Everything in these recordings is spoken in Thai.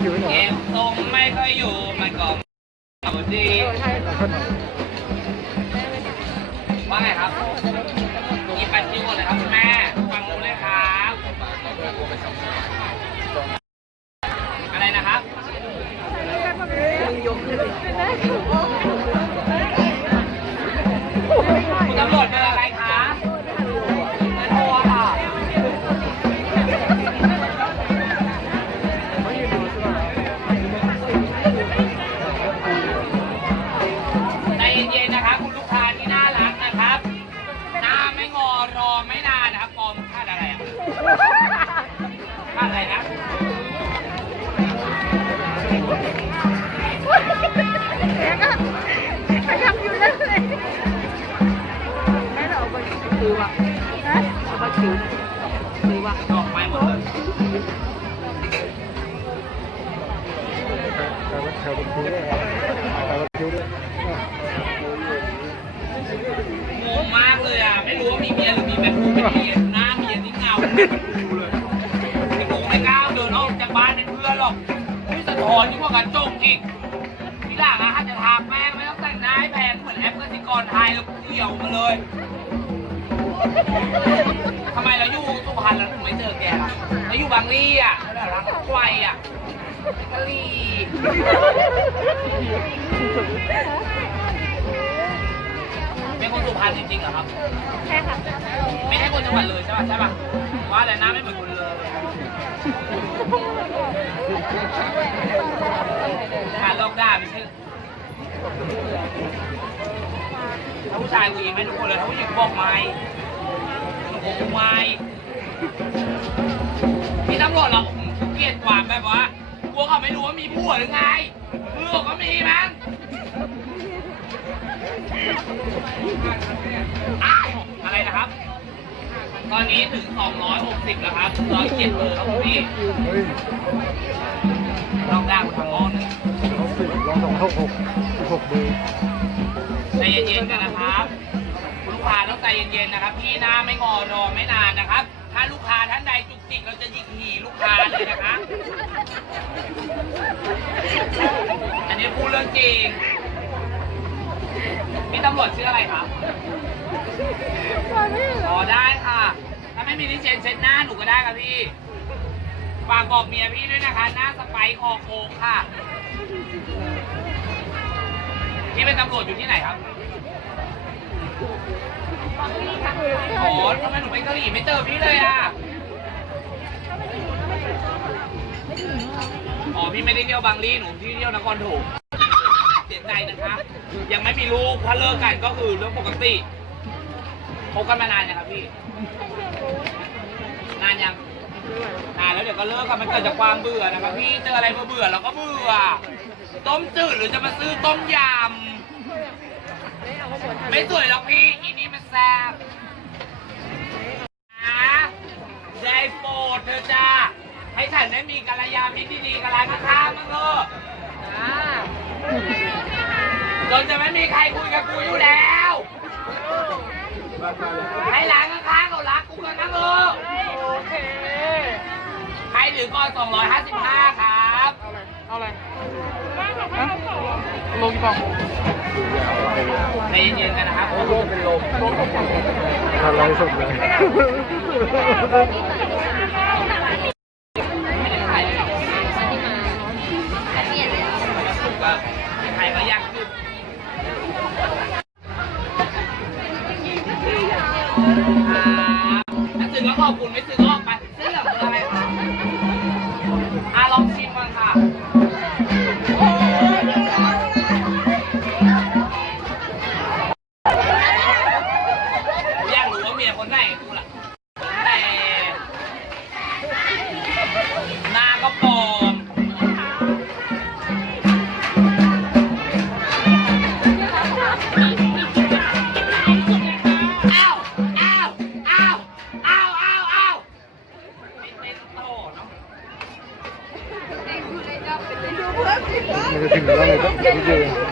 เก็บทรงไม่ค่อยอยู่มันก็เอาดีว่าไงครับมีปัดคิวหมดเลยครับคุณแม่ฟังรู้เลยครับอะไรนะครับคุณ ดอกไม้หมดเลยแถวบนคิวด้วยครับแถวบนคิวด้วยงงมากเลยอะ ไม่รู้ว่ามีเมียหรือมีแมททูไม่มียหน้าเมียนี่เงาเป็นคูเลยไม่กูไม่กล้าเดินออกจากบ้านเป็นเพื่อนหรอกพี่สะท้อนยิ่งกว่ากระจกอีกพี่หลังอะถ้าจะทาแป้งไม่ต้องแต่งหน้าให้แพงเหมือนแอปกสิกรไทยแล้วเดี่ยวมาเลย ทำไมเราอยู่สุพรรณเราถึงไม่เจอแกล่ะเราอยู่บางลี่อะเรารักไกวอะกะลี่เป็นคนสุพรรณจริงๆเหรอครับ ใช่ค่ะไม่ใช่คนจังหวัดเลยใช่ป่ะใช่ป่ะว่าแต่หน้าไม่เหมือนคนเลยการลอกได้ไม่ใช่ถ้าผู้ชายกูยิงไม่ทุกคนเลยถ้าผู้หญิงบอกไม่ ผมไม่พี่ตำรวจเหรอผมเกลียดกว่าแบบว่ากลัวเขาไม่รู้ว่ามีผัวหรือไงเพื่อก็มีมั้งอ้าวอะไรนะครับ ตอนนี้ถึง 260 แล้วครับ107เบอร์ครับคุณพี่เฮ้ยลองได้คุณทางอ้อนหนึ่งเขาสิลองสองหกหกหกเบอร์ใจเย็นๆกันนะครับ ลูกค้าต้องใจเย็นๆนะครับ พี่หน้าไม่งอรอไม่นานนะครับ ถ้าลูกค้าท่านใดจุกจิกเราจะยิงหีลูกค้าเลยนะคะ อันนี้พูดเรื่องจริงพี่ตำรวจชื่ออะไรครับอ๋อได้ค่ะ ถ้าไม่มีที่เช็ดเช็ดหน้าหนูก็ได้ครับพี่ ฝากบอกเมียพี่ด้วยนะคะ หน้าสไปค์คอโค้งค่ะ พี่เป็นตำรวจอยู่ที่ไหนครับ อ๋อทำไมหนูไปกะหรี่ไม่เจอพี่เลยอะ อ๋อ พี่ไม่ได้เที่ยวบางลี่หนูที่เที่ยวนครถมเสียใจนะครับยังไม่มีลูกถ้าเลิกกันก็คือเรื่องปกติคบกันมานานยังครับพี่ นานยัง นานแล้วเดี๋ยวก็เลิกกันมันเกิดจากความเบื่อนะครับพี่เจออะไรมาเบื่อเราก็เบื่อ ต้มจืดหรือจะมาซื้อต้มยำ ไม่สวยหรอกพี่อีนี่มันแซ่บนะได้โปรดเธอะจ้า ให้ฉันได้มีกัลยาณมิตรดีๆกับร้านข้างๆมั้างเถอะจนจะไม่มีใครคุยกับกูอยู่แล้ว ให้ร้านข้างๆเขารักกูกันนะเถอะใครถือก่อน255 ครับ เอาอะไรฮะ ลงกี่กล่องใจเย็นๆกันนะครับผมเป็นลมทานไรสดเลย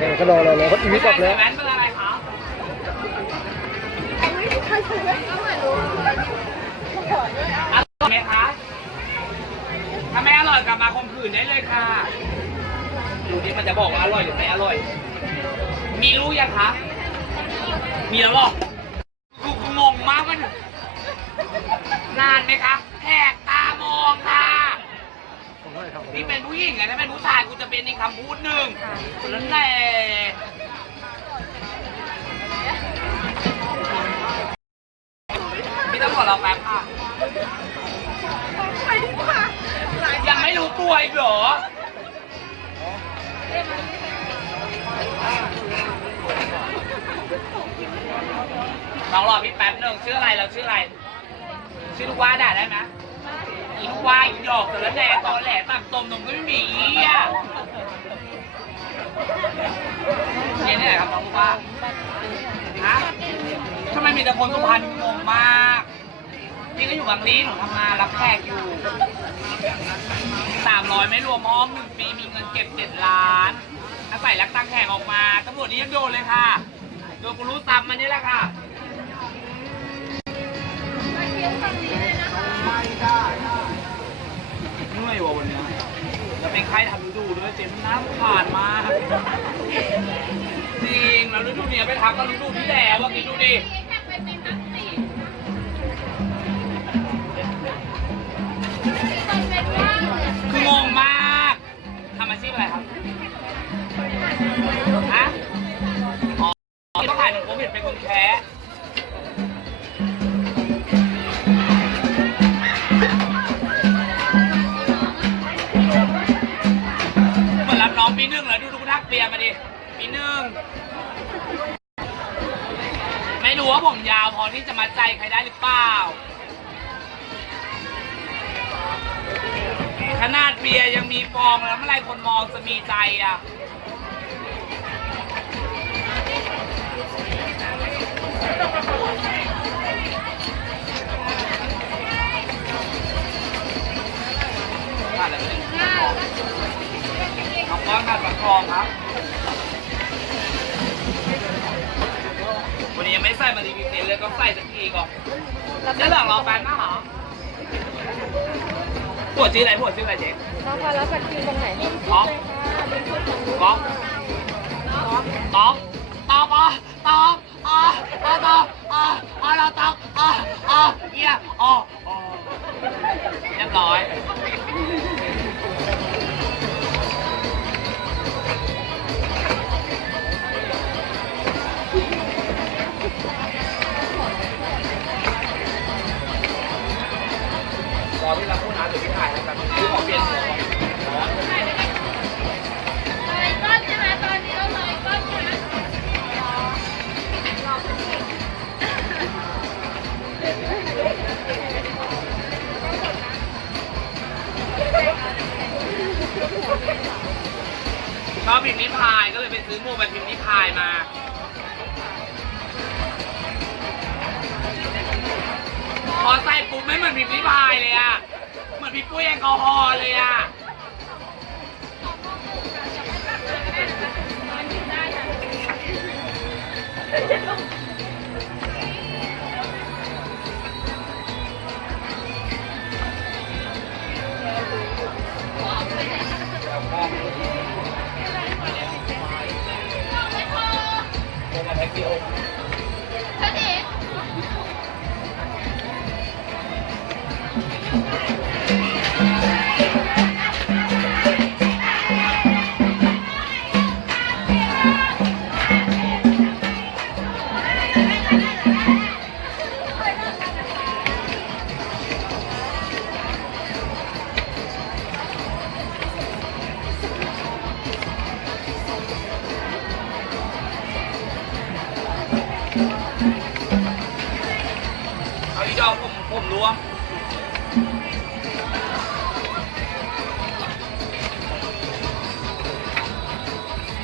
เดียวเออก็รอรอรอเขาอีวิกลับแล้วอะไรครับอร่อยไหมคะ ถ้าไม่อร่อยกลับมาคมขืนได้เลยค่ะ ดูที่มันจะบอกว่าอร่อยหรือไม่อร่อย มีลูกยังคะ มีแล้วหรอลูงงมากมันนานไหมคะแหกตามองค่ะ ผมไม่ทำ นี่เป็นผู้ หญิงไงถ้าเป็นผู้ชายกูจะเป็นอีกคำพูดหนึ่งนั่นแหละพี่ต้องขอเราแป๊บค่ะยังไม่รู้ตัวอีกเหรอน้องรอพี่แป๊บหนึ่งชื่ออะไรเราชื่ออะไร ชื่อลูกว่าด่าได้ไหม อีลูกว่าอีดอกแต่ละแดงตอแหลตักตมนมก็ไม่มีอีอะเรียนที่ไหนครับน้องลูกว่าฮะทำไมมีแต่คนสุพรรณงงมากพี่ก็อยู่บางลีหนูทำงานรับแขกอยู่สามร้อยไม่รวมห้องหนึ่งปีมีเงินเก็บเจ็ดล้านอาศัยรักตั้งแขกออกมาตำรวจนี่ยังโดนเลยค่ะ โดนกูรู้ซ้ำมันนี่แหละค่ะ เหนื่อยว่ะวันเนี้ยแล้วเป็นใครทำฤดูด้วยเต็มน้ำผ่านมาจริงแล้วฤดูเนี้ยไปทำก็ฤดูที่แล้วว่ากินดูดิคืองงมากทำอาชีพอะไรครับฮะอ๋อต้องขายหนึ่งผมเห็นเป็นคนแค้ มีฟองแล้วเมื่อไหรคนมองจะมีใจอะขาดอะไรไม่ได้น้องก้อนขาดปลาทองครับ วันนี้ยังไม่ใส่มาดีพิเศษเลยก็ใส่สักทีก่อนเจ๊เหลืองรอแฟนนะเหรอ ปวดซื้ออะไรปวดซื้ออะไรเจ๊น้องพอแล้วบัตรคิวตรงไหนก๊อกก๊อกก๊อกตอบอะตอบอะอะตอบอะอะเราตอบอะอะเยี่ยอ๋ออ๋อเรียบร้อย ก็เลยไปซื้อหมวกแบบพิมพ์นิพายมา พอใส่ปุ๊บไม่เหมือนพิมพ์นิพายเลยอะเหมือนพี่ปุ้ยแอลกอฮอล์เลยอะ รวม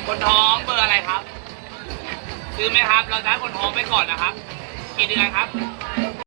คนท้องเบอร์อะไรครับ ซื้อไหมครับ เราจะให้คนท้องไปก่อนนะครับ กี่เดือนครับ